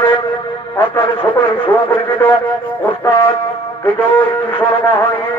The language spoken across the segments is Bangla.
করেন আপনাদের সকলের সুপরিচিত ওস্তাদ বিজয় কিশোর মাহানি।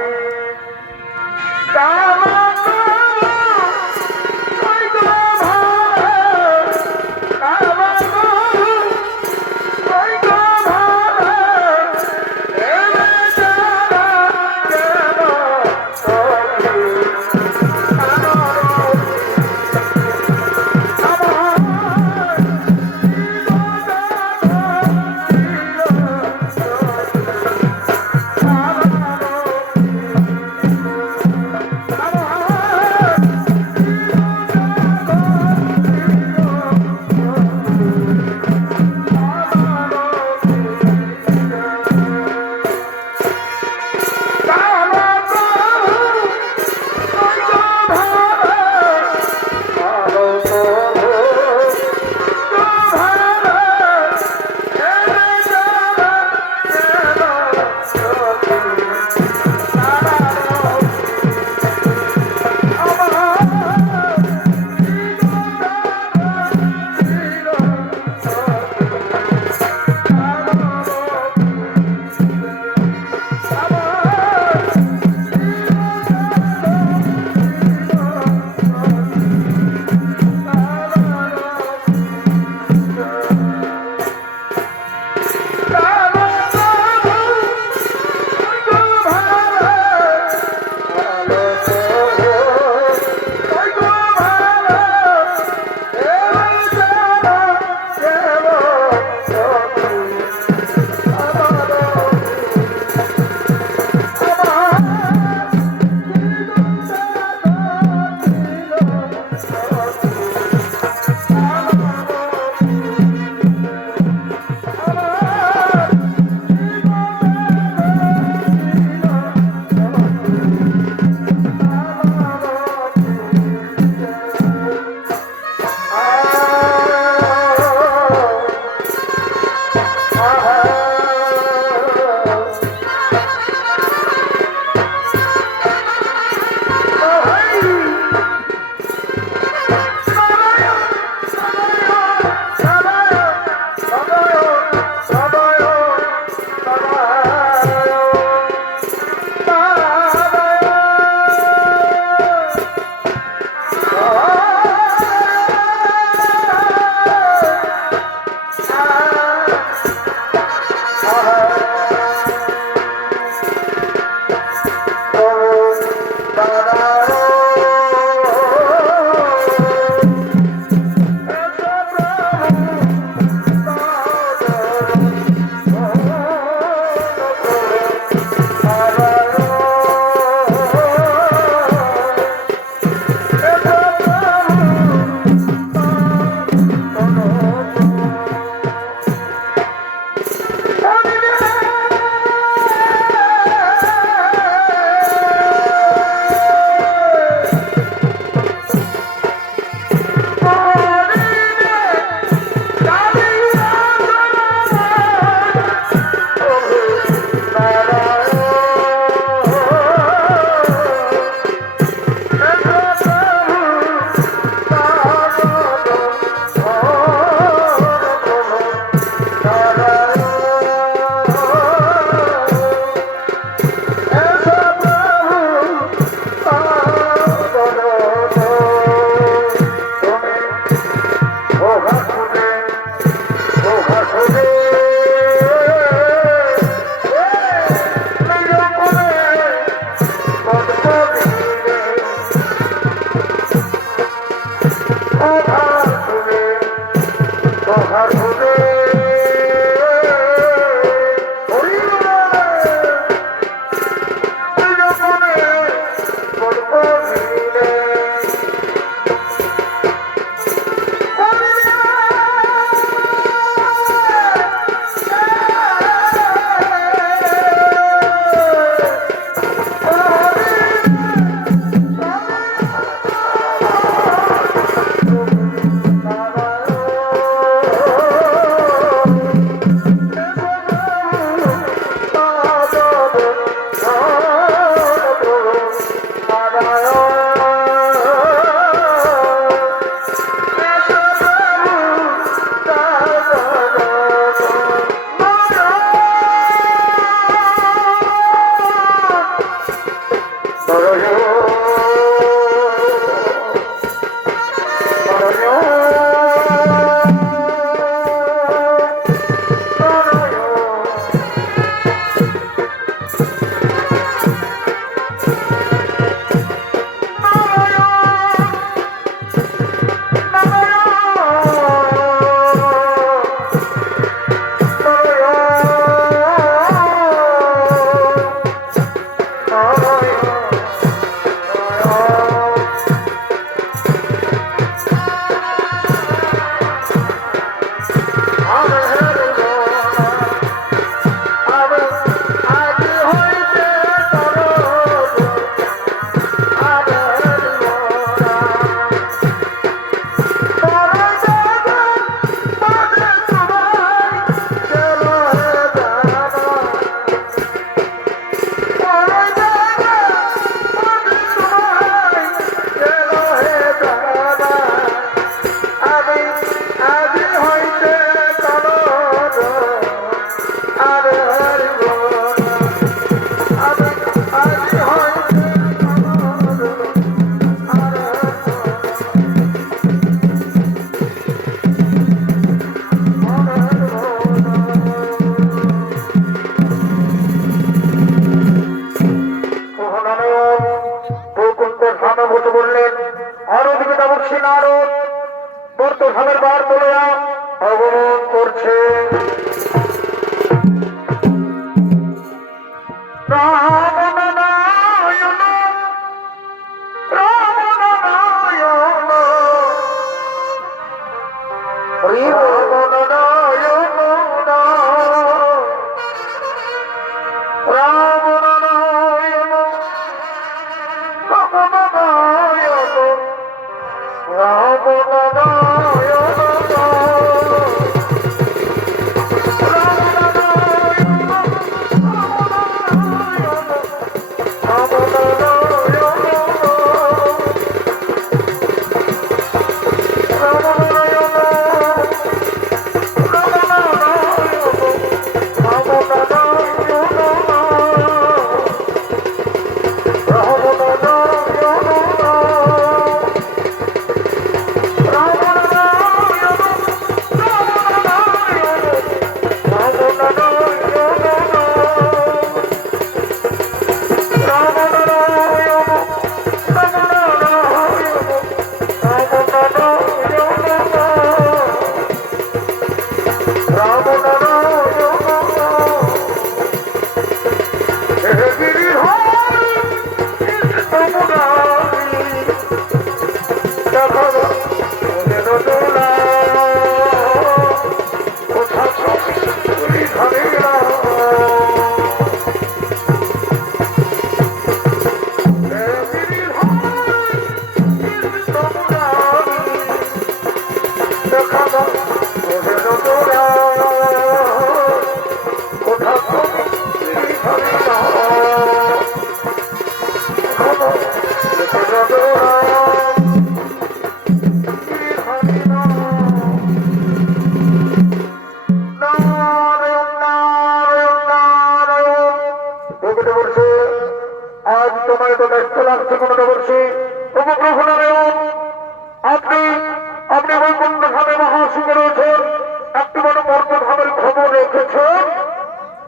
রেখেছেন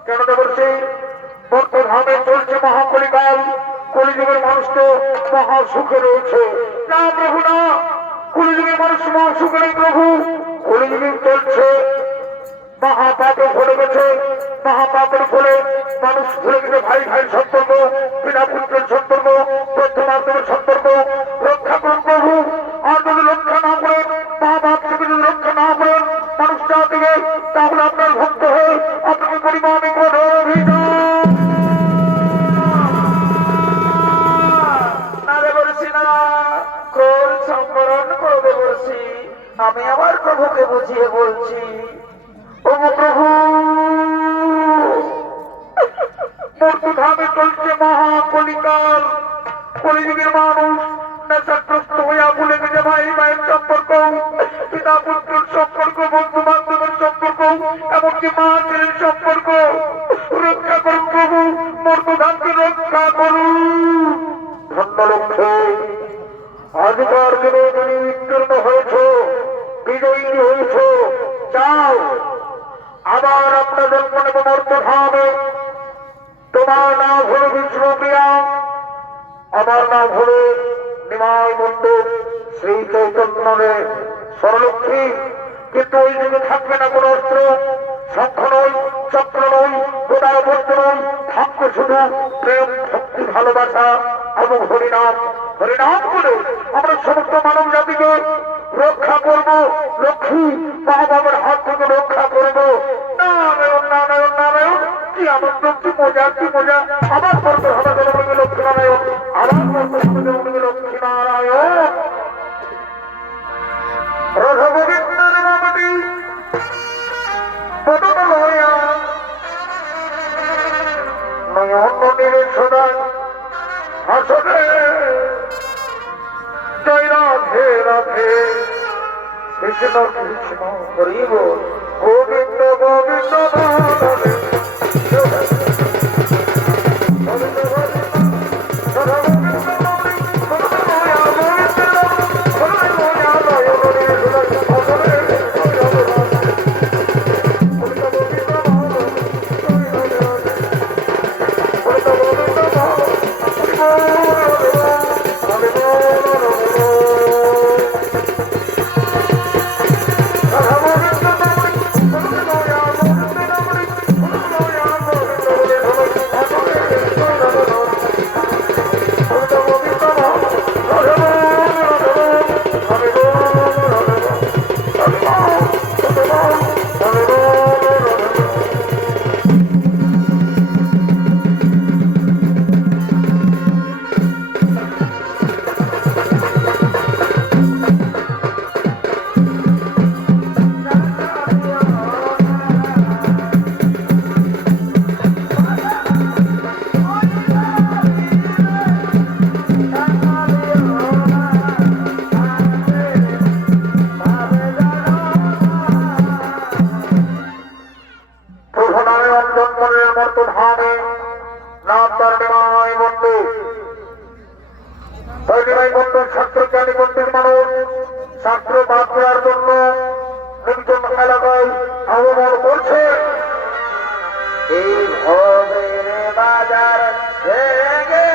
কেন বলছি বর্তমানে চলছে মহাকলিকাল, কলিযুগের মানুষ তো মহা সুখে রয়েছে। না প্রভু না, কলিযুগের মানুষ মহা সুখে নেই প্রভু। কলিযুগে চলছে মহাপাপে ভরে গেছে, মহাপাপের ফলে মানুষ ভুলে গেছে ভাই ভাই সম্পর্ক, পিতা পুত্রের সম্পর্ক, তথ্য মাধ্যমের সম্পর্ক। রক্ষা করুন প্রভু। আর যদি রক্ষা না করেন, মহাপাপ থেকে যদি রক্ষা না করেন মানুষ যা দেবে, তাহলে আপনার ভক্ত হয়ে আপনাকে পরিমাণে করে অভিযান না বলছি না, ক্রোধ সম্বরণ করবে বলছি। আমি আমার প্রভুকে বুঝিয়ে বলছি, প্রভু মর্তধামে চলছে মহাকলিকাল, কলিযুগের মানুষ নেশাগ্রস্ত হইয়া ভুলে গেছে ভাই ভাইয়ের সম্পর্ক, পিতা পুত্রের সম্পর্ক, বন্ধু বান্ধবের সম্পর্ক, এমনকি মা ছেলের সম্পর্ক। রক্ষা করুন প্রভু, মর্তধামকে রক্ষা করুন। ধন্য লক্ষ্যে আজকার দিনে তুমি উত্তীর্ণ হয়েছ, বিজয়ী হয়েছ, যাও আবার আপনাদের মনে মর্তধামে। তোমার নাম হল বিষ্ণুপ্রিয়া, আমার নাম হল নিমাই বন্ধু শ্রী চৈতন্যের স্বরলক্ষ্মী। কিন্তু ওই যুগে থাকবে না কোন অস্ত্র, শঙ্খ নয়, চক্র নয়, গোটায় বস্ত্র নয়, থাকবে শুধু প্রেম, ভক্তি, ভালোবাসা এবং হরিনাম। হরিনাম করে আমরা সমস্ত মানব জাতিকে রক্ষা করব, লক্ষ্মী মহাভাবের হাত থেকে রক্ষা করব। নারায়ণ নারায়ণ নারায়ণ, কি আনন্দ, কি মজা, কি মজা। আবার করতে হবে জনগণকে লক্ষ্মী নারায়ণ, আবার করতে হবে জনগণকে লক্ষ্মী নারায়ণ। রাধা গোবিন্দের নামটি বদন লয়া নয়ন নদীর সদা হাসনে। জয় রাধে রাধে, কৃষ্ণ কৃষ্ণ হরি বল, গোবিন্দ গোবিন্দ বলে। ছাত্র বাদ দেওয়ার জন্য নির্জন এলাকায় আহ্বান করছে। এই ভবের বাজার ভেঙে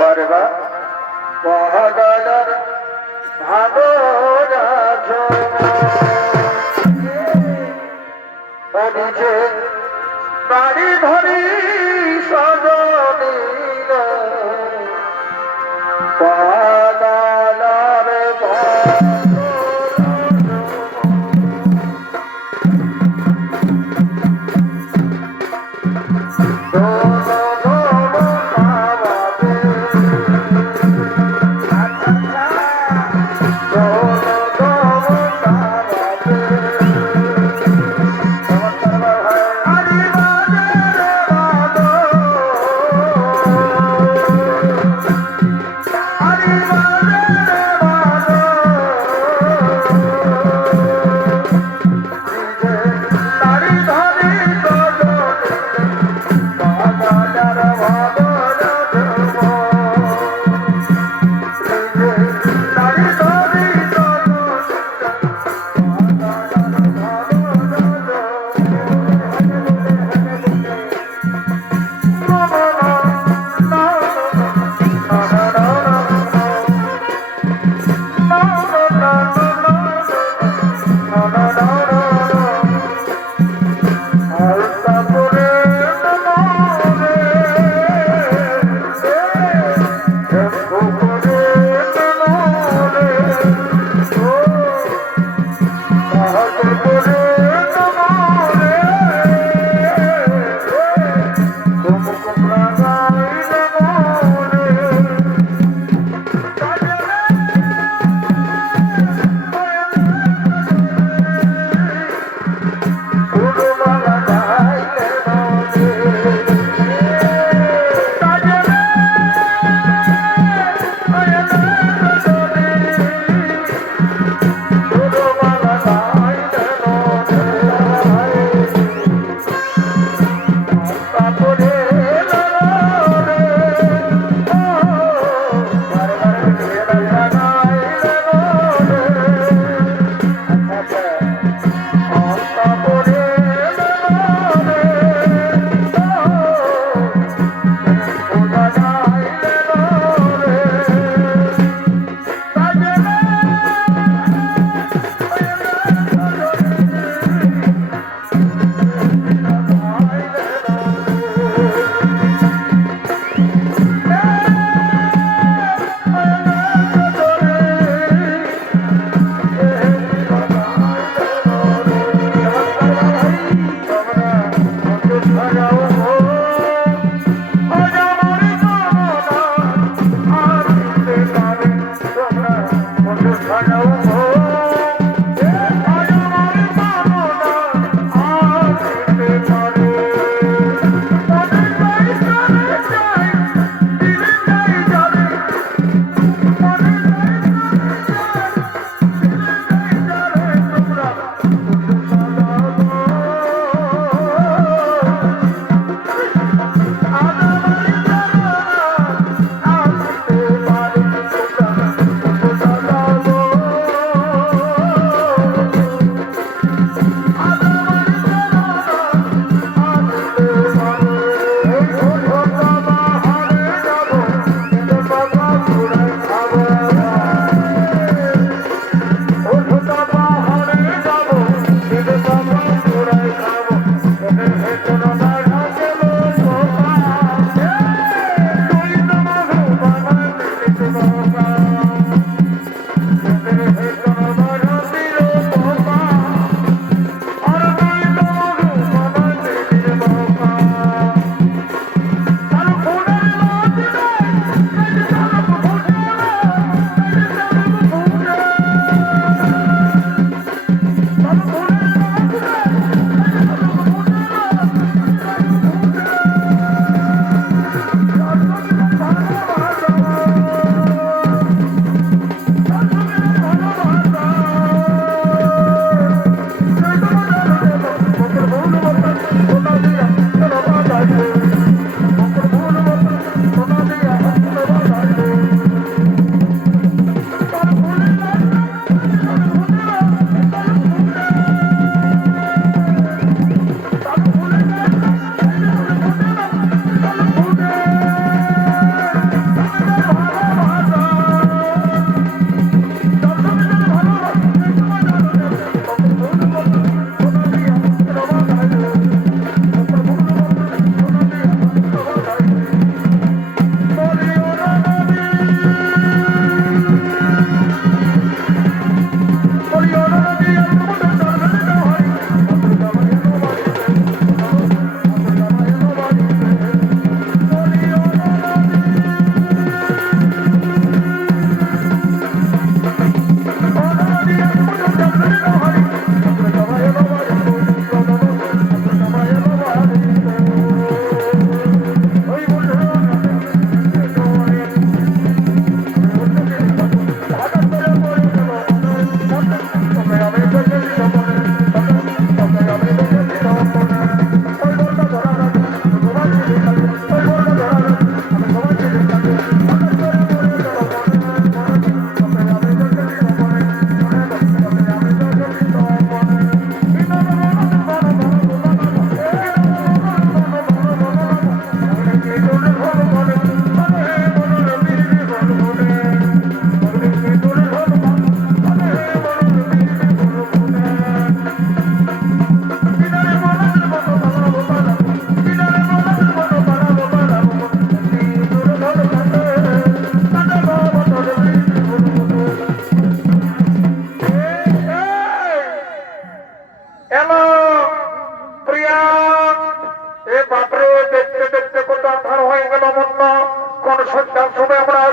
বারবা পাহাড়ার ভালো রাখো অনিজে বাড়ি ধরি সজনীল পাহাড়ার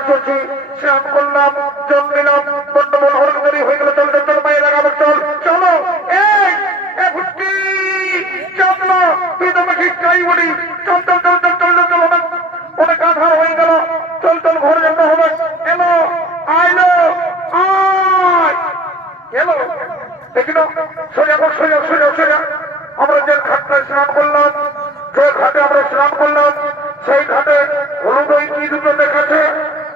এসেছি, স্নান করলাম, জল নিলাম, বড্ড মনোহর দেরি হয়ে গেল। চল চল মায়ের লাগাবো, চল চলো। এই ফুটকি চলো, তুই তো আমাকে চাই বলি। চল চল চল চল চল চল, অনেক অনেক আধার হয়ে গেল। চল চল ঘরে যেতে হবে। এলো আইলো আয় এলো, দেখিল সোজা সোজা সোজা সোজা। আমরা যে ঘাটটায় স্নান করলাম, যে ঘাটে আমরা স্নান করলাম, সেই ঘাটে হলুদ ওই কি দুটো দেখাচ্ছে।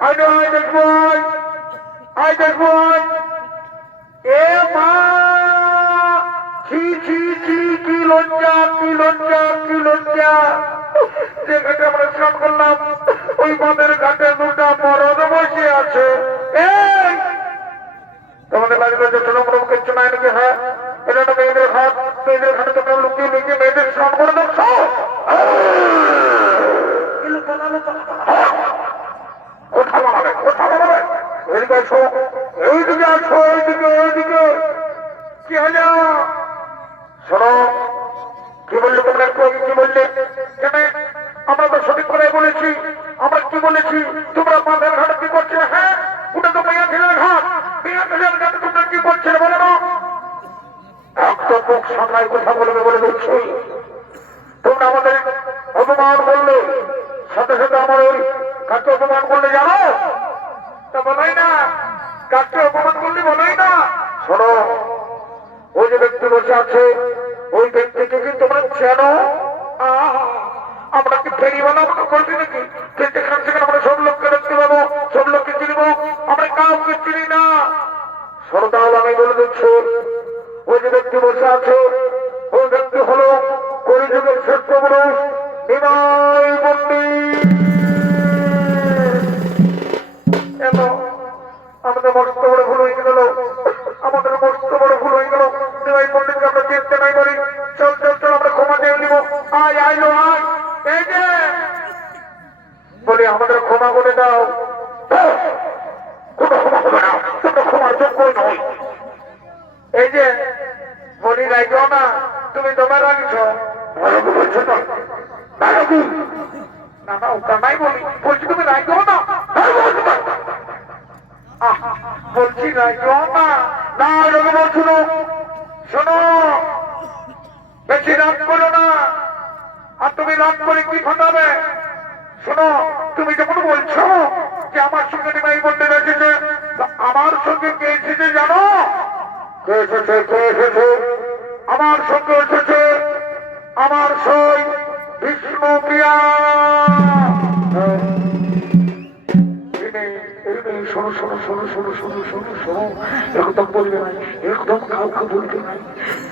আইলো আয় দেখবো, আয় দেখবো। এ মা, ছি ছি ছি, কি লজ্জা কি লজ্জা কি লজ্জা। যে ঘাটে আমরা স্নান করলাম, ওই বাঁধের ঘাটে দুটা মরদ বসে আছে। এই তোমাদের বাড়িতে যে ছোট বড় কিচ্ছু নাই নাকি? হ্যাঁ, এটা তো মেয়েদের ঘাট। মেয়েদের ঘাটে তোমরা লুকিয়ে লুকিয়ে মেয়েদের স্নান করে দেখছো? কোথা বানাবে, কোথা বানাবে? এইদিকে আসো, এইদিকে আসো, এইদিকে এইদিকে। কি হলো শোনো, কি বললে তোমরা একটু আগে? কি বললে? কেন আমরা তো সঠিক করে বলেছি। আমরা কি বলেছি? তোমরা বাঁধের ঘাটে কি করছে? হ্যাঁ, ওটা তো মেয়া ছেলের ঘাট। মেয়া ছেলের ঘাটে তোমরা কি করছে বলো না? একটা মুখ সামলায় কথা বলবে বলে দিচ্ছি। তোমরা আমাদের অপমান করলে, সাথে সাথে আমার ওই কাকে অপমান করলে জানো? তা বলোই না, কাকে অপমান করলে বলোই না। শোনো, ওই যে ব্যক্তি বসে আছে, ওই ব্যক্তিকে কি তোমরা চেনো? আমরা কি ফেরিওয়ালা মনে করছি নাকি? কিন্তু এখান থেকে আমরা সব লোককে দেখতে পাবো, সব লোককে চিনব। আমরা কাউকে চিনি না। শোনো তাহলে আমি বলে দিচ্ছি, ওই যে ব্যক্তি বসে আছে, ওই ব্যক্তি হলো কলিযুগের শ্রেষ্ঠ পুরুষ নিমাই পণ্ডিত। আমাদের মস্ত বড় ভুল হয়ে গেল, আমাদের মস্ত বড় ভুল হয়ে গেল। নিমাই পণ্ডিতকে আমরা চিনতে নাই বলি। চল চল চল, আমরা ক্ষমা চেয়ে নিব। আয় আইলো আয়, এই যে বলি আমাদের ক্ষমা করে দাও। কোনো ক্ষমা হবে না, তোমরা ক্ষমার যোগ্যই নয়। এই যে বলি রাখো না, তুমি তোমার রাখছ বলছো তো না না, ওটা নাই বলি, বলছি তুমি রাখো না। বলছি রাখো না, না এরকম শুনো শোনো, বেশি রাগ করো না। আর তুমি রাগ করে কি ঘটাবে? শোনো, তুমি যখন বলছো যে আমার সঙ্গে নিমাই পণ্ডিত এসেছে, আমার সঙ্গে কে এসেছে জানো? কে এসেছে? কে এসেছে? আমার সঙ্গে এসেছে আমার সই বিষ্ণু প্রিয়া। শোনো শোনো শোনো শোনো শোনো শোনো শোনো, একদম বলবে না, একদম কাউকে বলবে না।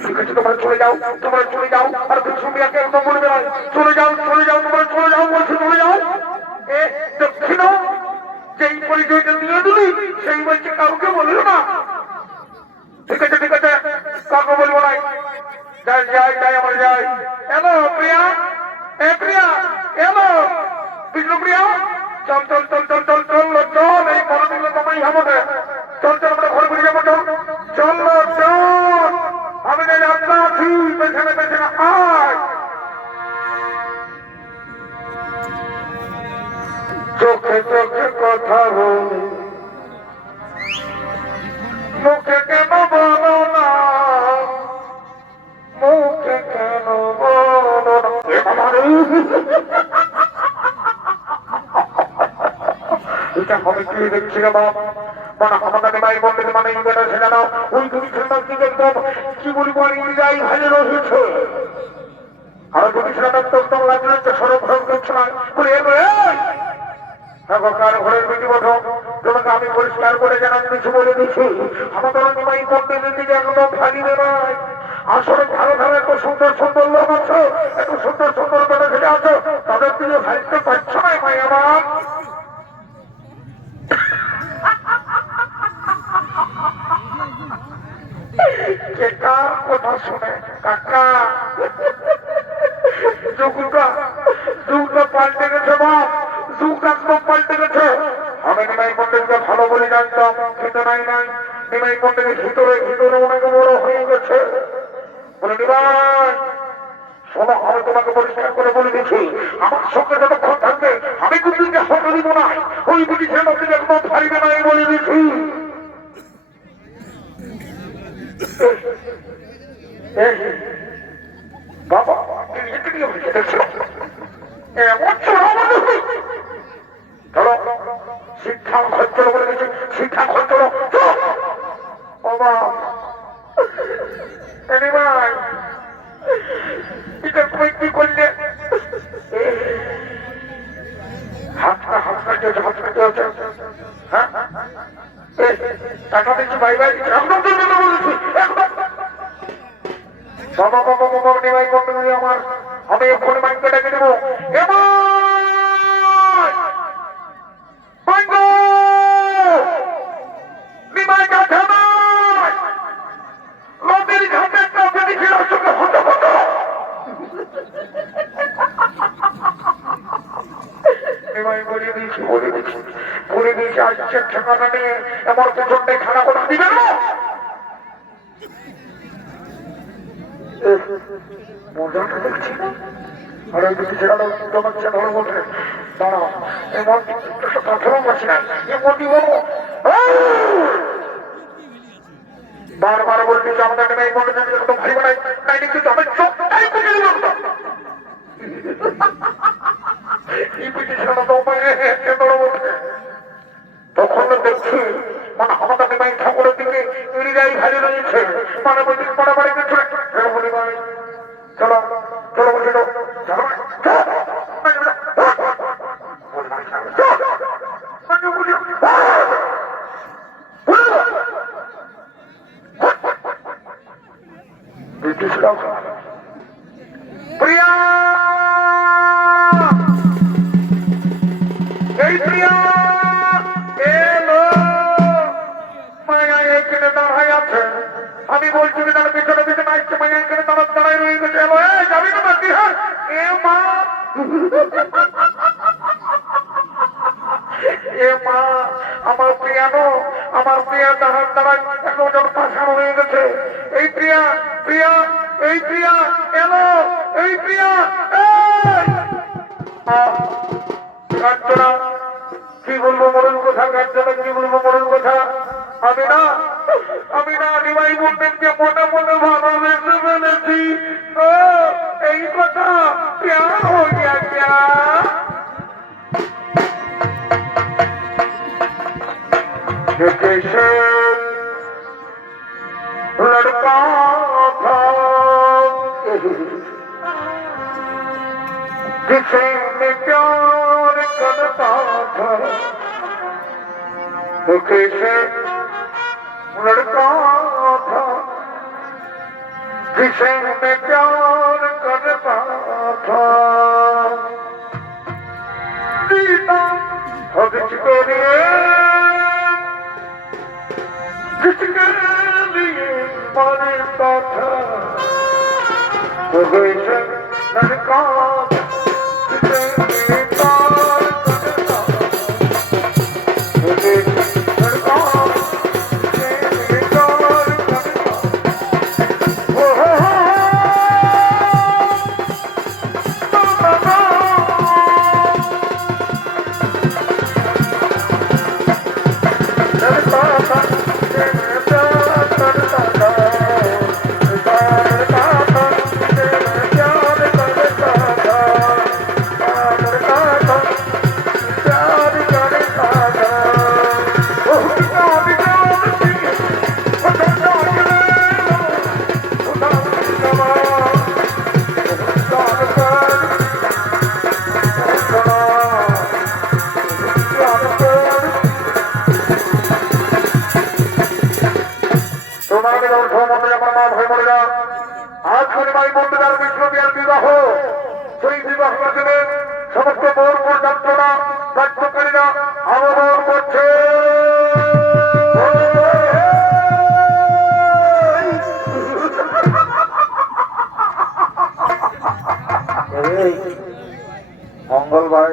ঠিক আছে, তোমরা চলে যাও, তোমরা চলে যাও। আর বিষ্ণু প্রিয়াকে একদম বলবে না। চলে যাও চলে যাও, তোমরা চলে যাও বলছো, চলে যাও। এ দক্ষিণ যেই পরিচয়টা দিয়ে দিলি, সেই বলছে কাউকে বললো না। ঠিক আছে ঠিক আছে, কাউকে বলবো না। যাই যাই যাই, আমরা যাই। এলো প্রিয়া, এ প্রিয়া এলো, বিষ্ণু প্রিয়া চল চল চল চল চল চল চল, এই বড় দিলে তোমায় হবে। চল চল, আমরা ঘরে ঘুরে যাবো। চল চল চল, আমি যে যাত্রা আছি পেছনে পেছনে আয়। চোখে চোখে কথা বলি, মুখে কেন বলো না, মুখে কেন বলো না। এটা হবে কি দেখছি রে বাপ, মানে আমাদের নিমাই পণ্ডিত মানে ইংরেজ ছিল না। ওই দুই ছেলেটার দিকে একদম কি বলি বল ইংরেজাই ভাজে রয়েছে। আর দুই ছেলেটার তো একদম লাগলো যে সড়ক ভ্রম করছে না বলে কার ঘরের বেটি বঠো, তোমাকে আমি পরিষ্কার করে জানান কিছু বলে দিচ্ছি। আমাদের নিমাই পণ্ডিতের দিকে একদম ভাগিবে নয়। আসলে ভালো ভালো এত সুন্দর সুন্দর লোক আছে, এত সুন্দর সুন্দর করে ফেলে আছো, তাদের দিকে ভাবতে পারছো না ভাই আমার। কে কার কথা শুনে কাকা? যুগটা যুগটা পাল্টে গেছে বাপ, যুগটা একদম পাল্টে গেছে। আমি নিমাই পণ্ডিতকে ভালো বলে জানতাম, কিন্তু নাই নাই, নিমাই পণ্ডিতের ভিতরে ভিতরে অনেক বড় হয়ে গেছে। বলে নিমাই শোনো, আমি তোমাকে পরিষ্কার করে বলে দিচ্ছি, আমার সঙ্গে যতক্ষণ থাকবে আমি কিন্তু হতে দিব না। ওই ব্রিটিশের মধ্যে বলেছি বাবা চলো শিক্ষা খরচ বলে গেছি শিক্ষা খরচ অবাক এটা তুমি কি করলে টাকা দিচ্ছি ভাই ভাই একদম বলেছি বাবা বাবা বাবা নিমাই করতে আমার আমি এক্ষুনি মাইকে ডেকে দেবো বলে দিয়েছি আসছে ঠিকানা নিয়ে এমন প্রচন্ডে খানা কথা দিবে না মজাটা দেখছি না আর ওই দিকে সেটা জমাচ্ছে ধরে বলছে দাঁড়াও এমন পাথরও করছি না এমন দিব বারবার বলতেছি আমাদের নেমে এই মনে একদম ভাই বানাই তাই কিন্তু আমি চোখটাই বুঝে দিলাম তখন দেখছি মানে আমাদের নিমাই ঠাকুরের দিকে এরিয়াই ভালো রয়েছে মানে বলছি মনে বাড়ি গেছে চলো চলো বলছিল প্রিয়া এই প্রিয়া এলো মায়া এখানে দাঁড়ায় আছে আমি বলছি কি তার পিছনে পিছনে আসছে মায়া এখানে দাঁড়ায় রয়ে গেছে এলো যাবি না বাকি হ্যাঁ এ মা আমার প্রিয়ানো আমার প্রিয়া দাঁড়ায় একজন পাশানো হয়ে গেছে এই প্রিয়া প্রিয়া এই প্রিয়া এলো এই প্রিয়া গার্জনা কি বলবো মরণ কথা গার্জনা কি বলবো মরণ কথা আমি না নিমাই বলতেনকে মনে মনে ভালোবেসে ফেলেছি এই কথা প্যার হো গিয়া ক্যা कैसे लड़का था जिसे मैं प्यार करता था तो कैसे लड़का था जिसे मैं प्यार करता था जीता अब जिसके लिए जिसके लिए मरता था वो कैसे लड़का जिसे मैं प्यार करता वो कैसे लड़का जिसे मैं प्यार करता বিবাহ সেই বিবাহ সমস্ত মোর যাত্রা কার্যকারীরা আবেদন করছে মঙ্গল ভাই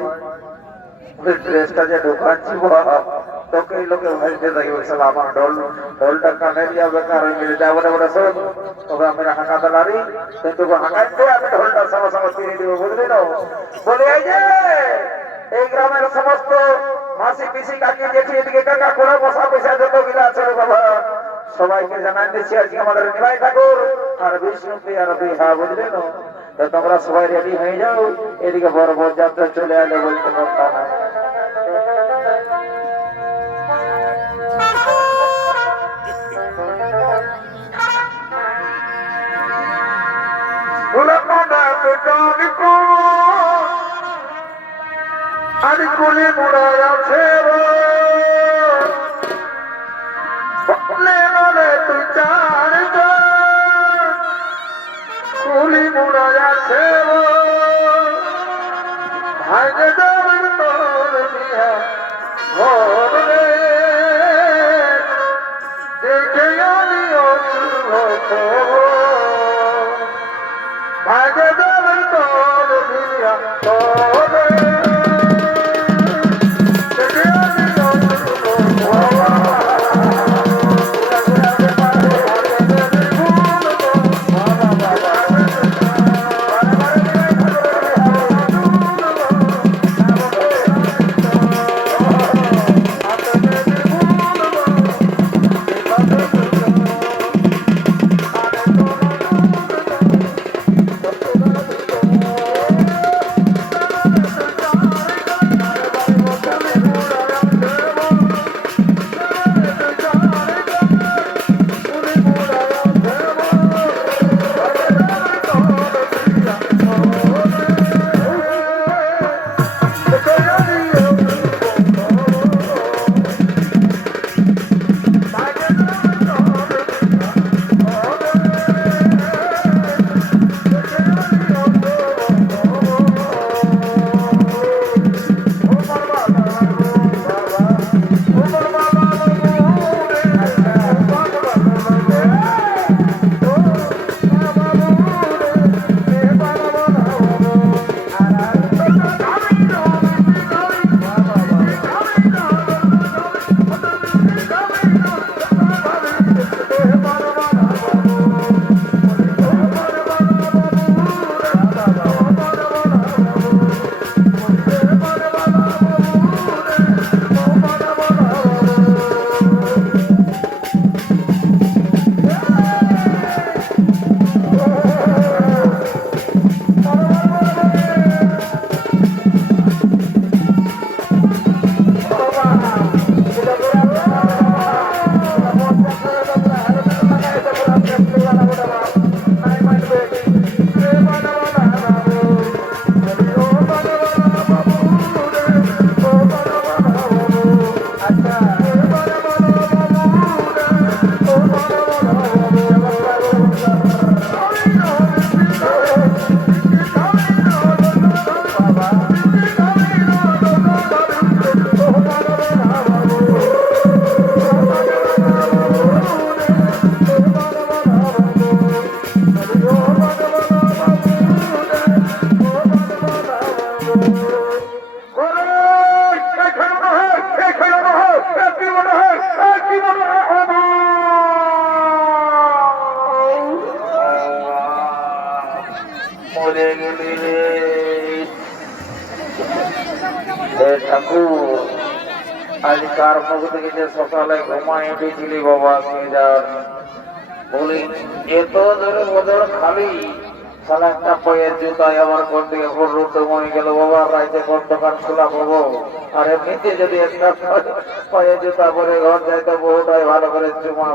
ড্রেসটা যে ঢোকাচ্ছি তোকে লোকে ভাইতে থাকি বলছিল আমার ঢোলটা কানে দিয়া বেকার হয়ে গেলে যাবো না বলে শোন তোকে আমি হাঁকাতে পারি কিন্তু হাঁকাইতে আমি ঢোলটা সঙ্গে সঙ্গে ফিরে দিব বুঝলি না বলে এই যে এই গ্রামের সমস্ত মাসি পিসি কাকি জেঠি এদিকে কাকা করে বসা পয়সা যত গিলা আছে বাবা সবাইকে জানাই দিচ্ছি আজকে আমাদের নিমাই ঠাকুর আর বিষ্ণুকে আর বিহা বুঝলেন তো তোমরা সবাই রেডি হয়ে যাও এদিকে বড় বড় যাত্রা চলে এলো বলতে কথা নাই আরে কোলে মোড়া আছে তুই চার কোলে মোড়া আছে ভাগে যাবেন তোর বিয়া ঘরে দেখে আমি ভাগে যাবেন তোর বিয়া ঘরে ঠাকুর আজ কার মুখ থেকে সকালে ঘুমায় উঠেছিলি বাবা বলি এত ধরে বদল খালি সালা একটা পায়ের জুতায় আমার কোন দিকে রুটে মনে গেল বাবা রাইতে কোন দোকান খোলা পাবো আর এমনিতে যদি একটা পায়ের জুতা পরে ঘর যায় তো বহুটাই ভালো করে চুমা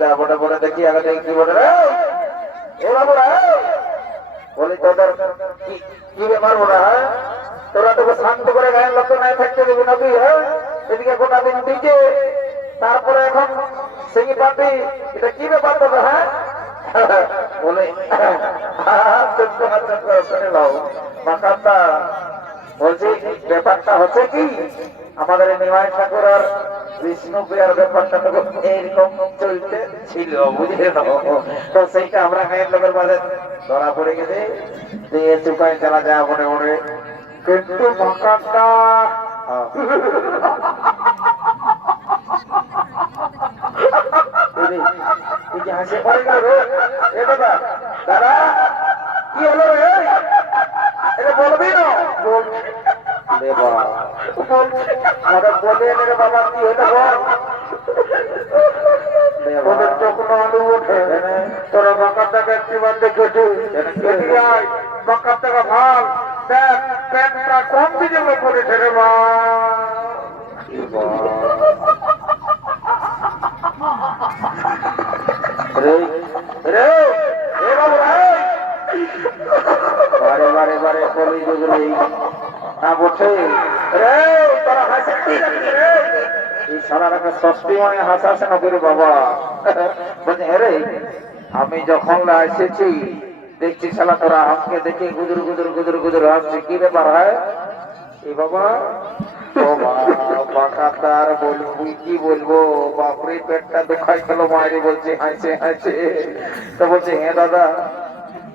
যা বটে বটে দেখি আগে দেখছি বটে বলি তোদের কি ব্যাপার বলা হয় তোরা তোকে শান্ত করে গায়ের লোক নাই থাকতে দেবি নাকি হ্যাঁ এদিকে গোটা দিন দিকে তারপরে এখন সেই পাতি এটা কি ব্যাপার তোদের হ্যাঁ বলে শুনে নাও মাকাতা বলছি ব্যাপারটা হচ্ছে কি আমাদের নিমাই ঠাকুর আর বিষ্ণু প্রিয়ার ব্যাপারটা তো এইরকম চলতে ছিল বুঝলে তো সেইটা আমরা গায়ের লোকের মাঝে ধরা পড়ে গেছে দিয়ে চুকায় চালা যায় মনে মনে কিন্তু মাকাতা হাসি পড়ে গেল এ দাদা দাদা কি হলো রে এটা বলবি না আমাদের বলে রে বাবা কি হলো বল তোদের যখন আলু ওঠে তোরা বাঁকার টাকা একটিবার দেখেছি বাঁকার টাকা ভাল দেখ প্যান্টটা কম দিকে পড়েছে রে মা বারে বারে বারে কলি যুগলে না বসে রে তোরা হাসি এই সারা রাখা ষষ্ঠী মানে হাসাছে না করে বাবা বলছে রে আমি যখন এসেছি দেখছি শালা তোরা আমাকে দেখে গুদুর গুদুর গুদুর গুদুর হাসছে কি ব্যাপার হয় এই বাবা বাঁকাতার বলবো কি বলবো বাপরে পেটটা দুখাই গেল মায়ের বলছে হাসে হাসে তো বলছে হ্যাঁ দাদা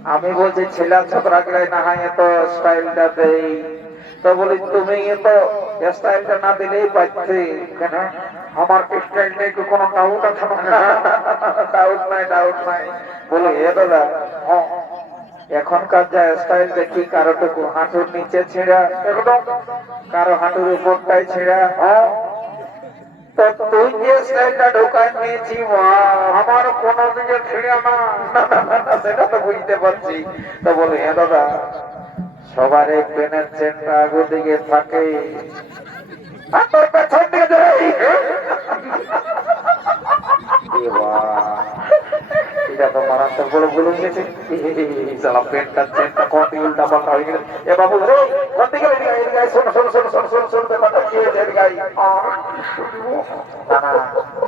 আমি বলছি ছেলে ছোট রাখলে না হয় এত স্টাইলটা দেই তো বলি তুমি এত স্টাইলটা না দিলেই পাচ্ছে কেন আমার স্টাইল নেই কি কোনো ডাউট আছে না ডাউট নাই বলো হে দাদা এখনকার যা স্টাইল দেখি কারোটুকু হাঁটুর নিচে ছেঁড়া একদম কারো হাঁটুর উপরটাই ছেঁড়া তো তুই যে স্টাইলটা ঢোকায় নিয়েছি আমার কোনো দিকে ছিঁড়ে না সেটা তো বুঝতে পারছি তো বলে হ্যাঁ দাদা সবার এই পেনের চেনটা আগে দিকে থাকে আর তোর পেছন দিকে ধরে এটা তো মারাত্মক বড় ভুলে গেছে সালা পেনটা চেনটা কত উল্টা পাল্টা হয়ে গেছে এ বাবু রে কোন দিকে এদিকে শোন শোন শোন শোন শোন শোন ব্যাপারটা কি হয়েছে এদিকে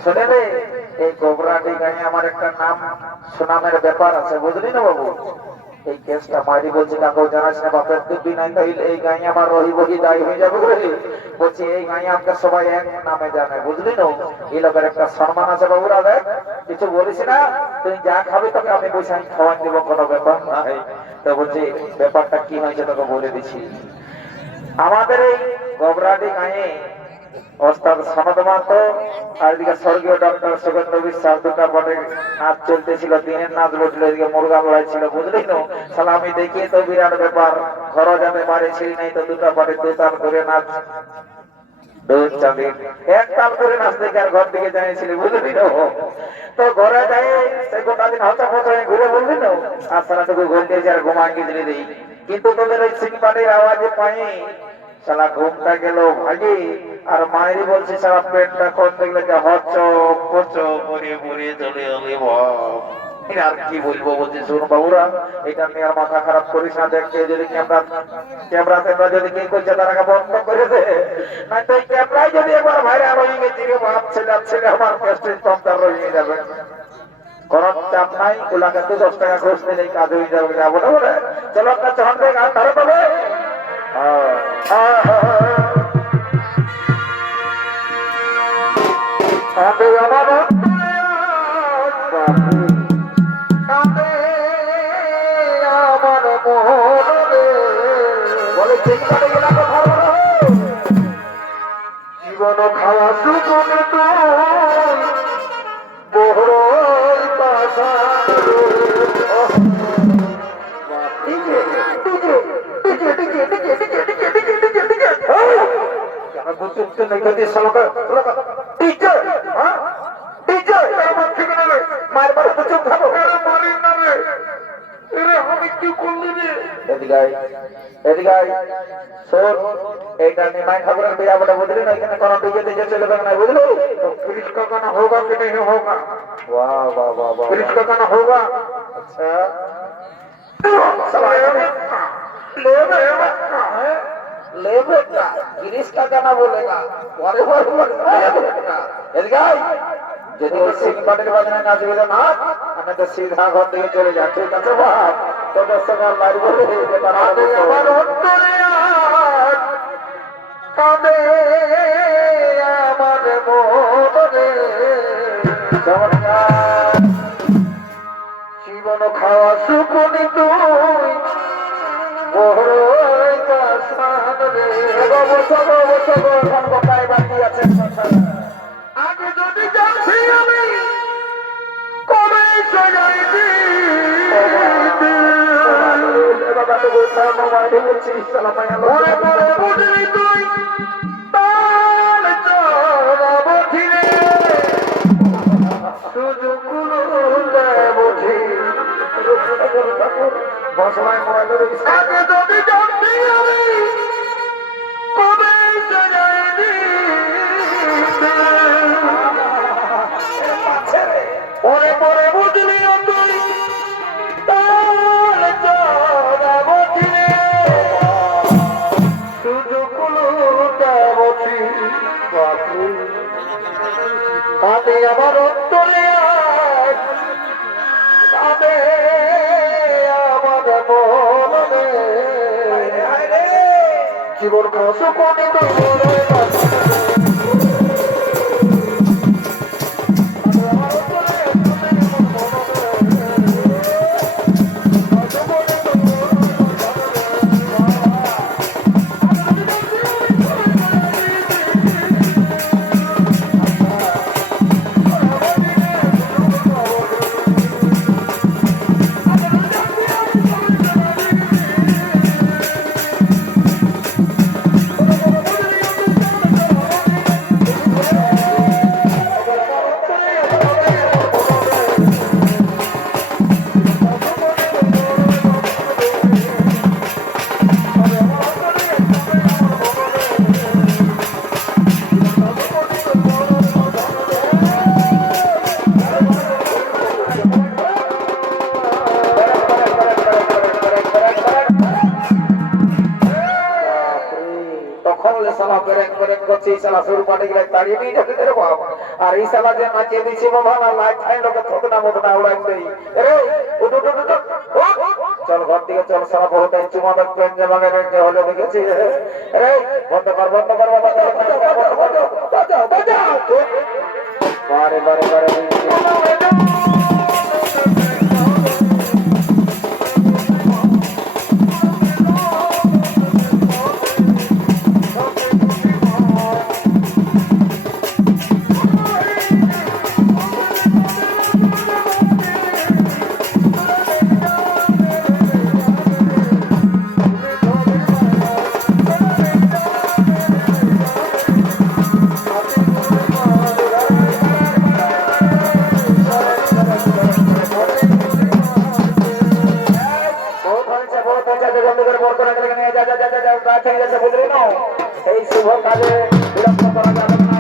শুনে রে এই গোবরাটি গায়ে আমার একটা নাম সুনামের ব্যাপার আছে বুঝলি না বাবু এই কেসটা মারি বলছি কাকেও জানাস না বাপের দিব্যি নাই তাই এই গায়ে আমার রহি বহি দায়ী হয়ে যাবে বলছি এই গায়ে আমাকে সবাই এক নামে জানে বুঝলি না এই লোকের একটা সম্মান আছে বাবুরা দেখ কিছু বলিস না তুই যা খাবি তোকে আমি বসে আমি খাওয়ান দিব কোনো ব্যাপার নাই তো বলছি ব্যাপারটা কি হয়েছে তোকে বলে দিচ্ছি আমাদের এই গোবরাটি গায়ে ওস্তাদ সনদ মাহাতো আর এদিকে স্বর্গীয় ডক্টর সুগেন্দ্র বিশ্বাস দুটা বটে নাচ চলতেছিল দিনের নাচ উঠল এদিকে মুরগা লড়াই ছিল বুঝলি না সালা আমি দেখি তো বিরাট ব্যাপার ঘর যাবে বাড়ি ছিলি নাই তো দুটা পাটে দু তাল করে নাচ এক তাল করে নাচ দেখে আর ঘর দিকে যাইছিলি বুঝলি না তো ঘরে যাই সে গোটা দিন হচা ফচা ঘুরে বললি না আর সারাটুকু ঘুর দিয়েছি আর ঘুমা গিয়ে দিই কিন্তু তোদের ওই সিং পাটির আওয়াজে পাই সালা ঘুমটা গেল ভাগে আর মায়েরই বলছে সারা পেটটা কোন দেখলে যে হচ পচ করে ঘুরে চলে গেলে আর কি বলবো বলছি শুন বাবুরা এটা নিয়ে আর মাথা খারাপ করিস না দেখতে যদি ক্যামেরাতে যদি কি করছে তারা বন্ধ করে দে না তো এই ক্যামেরায় যদি একবার ভাইরাল হয়ে গেছে রে বাপ ছেলে আমার প্রেস্টিজ কমদার রয়ে যাবে কোন চাপ নাই ওলাকে তো 10 টাকা ঘুষ দিলেই কাজ হয়ে যাবে যাবো না বলে চলো আপনার চহন থেকে আর ধরে পাবে বলে ঠিক করে গেলাম জীবন খাওয়া সুখনে তো বড়ই পাশা এইটা নিমাই ঠাকুরের বিয়া বলে বুঝলি না এখানে কোনো ডিজে ডিজে চলে না বুঝলি पुलिस का गाना होगा कि नहीं होगा वाह वाह वाह वाह पुलिस का गाना होगा अच्छा लेबे का गिरीश का गाना बोलेगा अरे যদি ওই সিং পাটের বাজানে নাচবে না আমি তো সিধা ঘর থেকে চলে যা ঠিক আছে বাপ তোদের সঙ্গে লাইভ বলে আমার অন্তরে কাঁদে আমার মনে জীবন খাওয়া সুখনি তুই বড়ই কাসান রে এখন কোথায় বাকি আছে আগে যদি জানছি আমি কবে সজাইবি বাবা তো মোবাইলে বলছি সালাম বুঝলি তুই আমার অন্তরে আজ তবে আমার মনে জীবন কষ্ট কোটি আর এই সালা যে নাচিয়ে দিচ্ছি বাবা না লাইট খাই লোকে থকনা মতনা উড়াই দেই রে উঠ উঠ উঠ চল ঘর দিকে চল সারা বহুত চুমাদের প্রেম জমানে রেখে হলে দেখেছি রে বন্ধ কর বাজাও বারে বারে বারে এই শুভ কাজে বিলম্ব করা যাবে না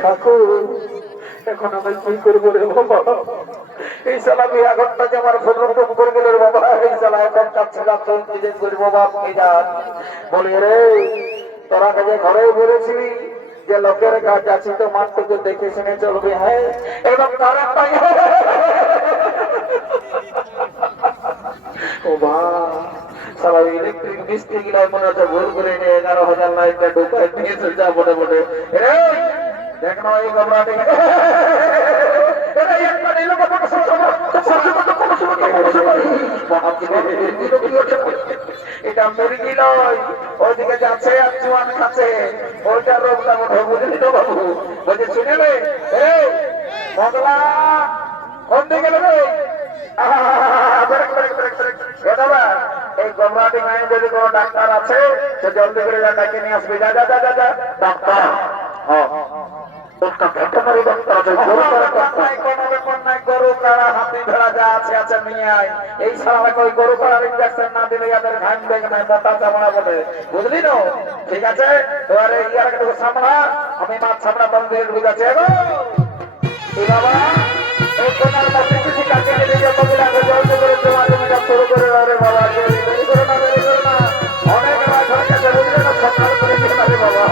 ঠাকুর এখন আমি কি করবো রে বাবা? এই সালা বিয়া ঘরটা যে আমার ফোন করে গেল রে বাবা। এই সালা এখন কাছে কাছে নিজে করবো বাপ কি জান বলে রে তোরা কাজে ঘরে বলেছিলি যে লোকের কাজ আছে তো মানটুকু দেখে শুনে চলবে। হ্যাঁ এবং তারা তাই ও বা সারা ইলেকট্রিক মিস্ত্রি গিলাই মনে হচ্ছে ভুল করে নিয়ে 11,000 লাইনটা ঢুকাই দিয়েছে যা বলে বলে। এই দেখ না এই গোবরাটি এটা মুরগি নয়, ওইদিকে যাচ্ছে আর জোয়ান খাচ্ছে, ওইটা রোগটা মনে বুঝলি তো বাবু। বলছে শুনেবে এই মগলা কোন দিকে গেলে এই গোবরাটি গায়ে যদি কোনো ডাক্তার আছে সে জলদি করে যা ডাকে নিয়ে আসবে। যা যা যা যা যা ডাক্তার বুঝলি না? ঠিক আছে এবারে ইয়ার সামনা আমি মাছ সামনা বন্ধ বুঝাচ্ছি বাবা এই কোনার মধ্যে কিছু কাছে জলদি করে শুরু করে বাবা দেরি করো না দেরি করো না অনেক রাত হয়ে গেছে বুঝলে না সকাল করে দিতে বাবা।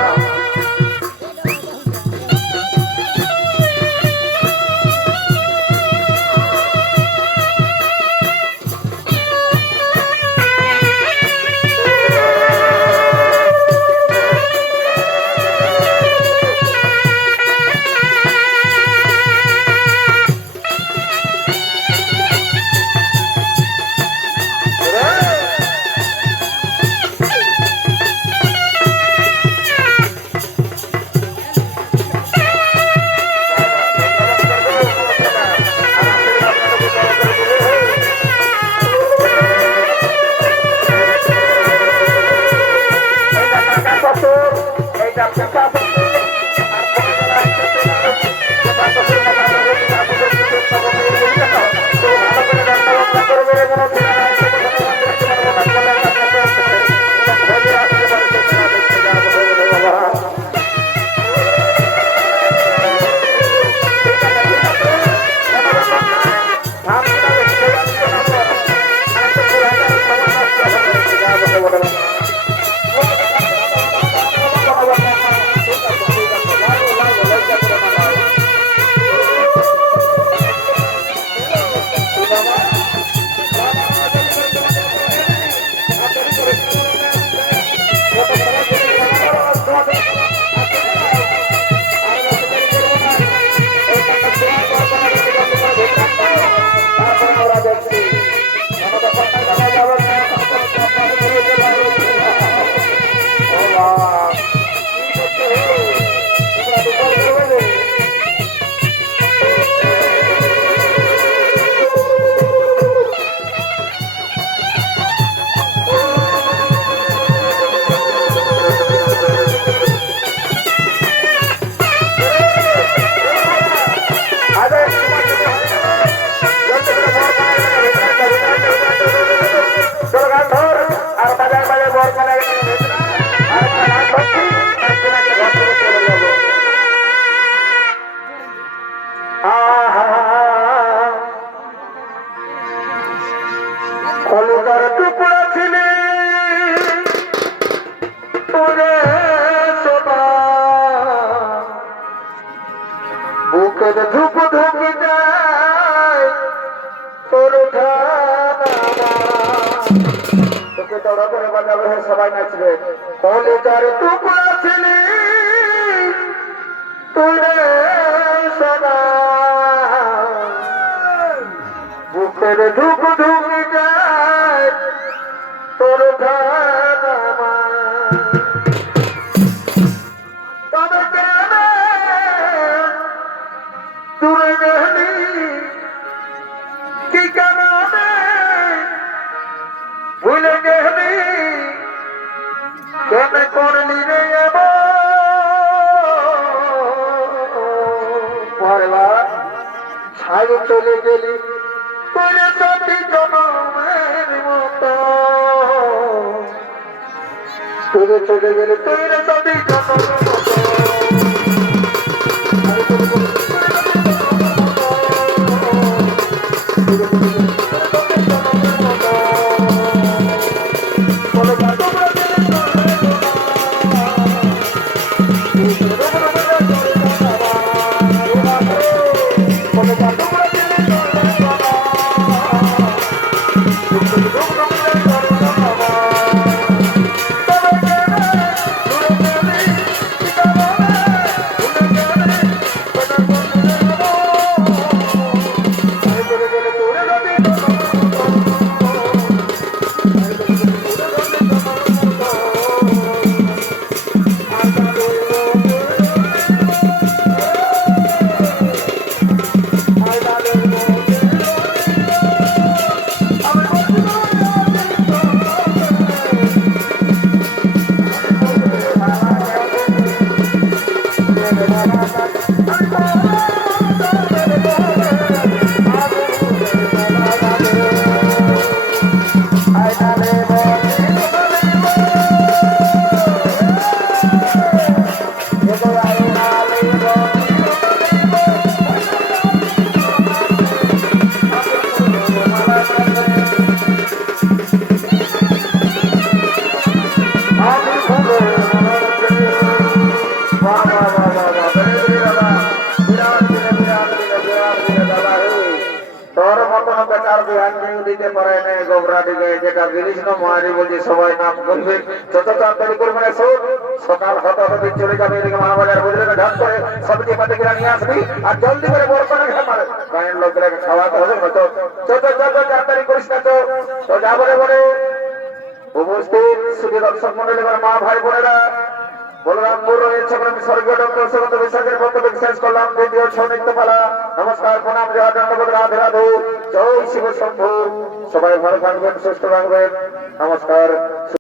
কলিকার টুকরা ছিলি তোরে সোনা বুকের ধুপ ধুপ যায় তোর তোকে দৌড়া করে বাজাবে সবাই নাচবে। কলিকার টুকরা ছিলি তোরে সোনা বুকের ধুপ ধুপ যায় তোর তবে দূরে গেলি কি কারণে ভুলে গেলি কেন করলি রে ছাড়ি চলে গেলি তোরে সতী জনমের মতো তোরে চলে গেলে তোরে সতী জনমের মতো বলে তোর মতন বেকার বিহান নিয়ে দিতে পারে না গোবরা দিকে যেটা কৃষ্ণ মহারি বলছে সবাই নাম করবে যত তাড়াতাড়ি করবে না শোন সকাল হতে হতে চলে যাবে এদিকে মহাবাজার বুঝলে ঢাক করে সবজি পাতি করে নিয়ে আসবি আর জলদি করে বড় করে খাবার গায়ের লোকদেরকে খাওয়াতে হবে না তো যত তাড়াতাড়ি করিস না তো তো যা বলে বলে উপস্থিত শুধু দর্শক মন্ডলী মা ভাই বোনেরা বলরামপুর রয়েছে আমি স্বর্গীয় ডক্টর সুগত বিশ্বাসের বক্তব্য বিশ্বাস করলাম দ্বিতীয় সৌনিত্য পালা নমস্কার প্রণাম জয় দণ্ডবোধ রাধে রাধে জয় শিব শম্ভু সবাই ভালো থাকবেন সুস্থ থাকবেন নমস্কার।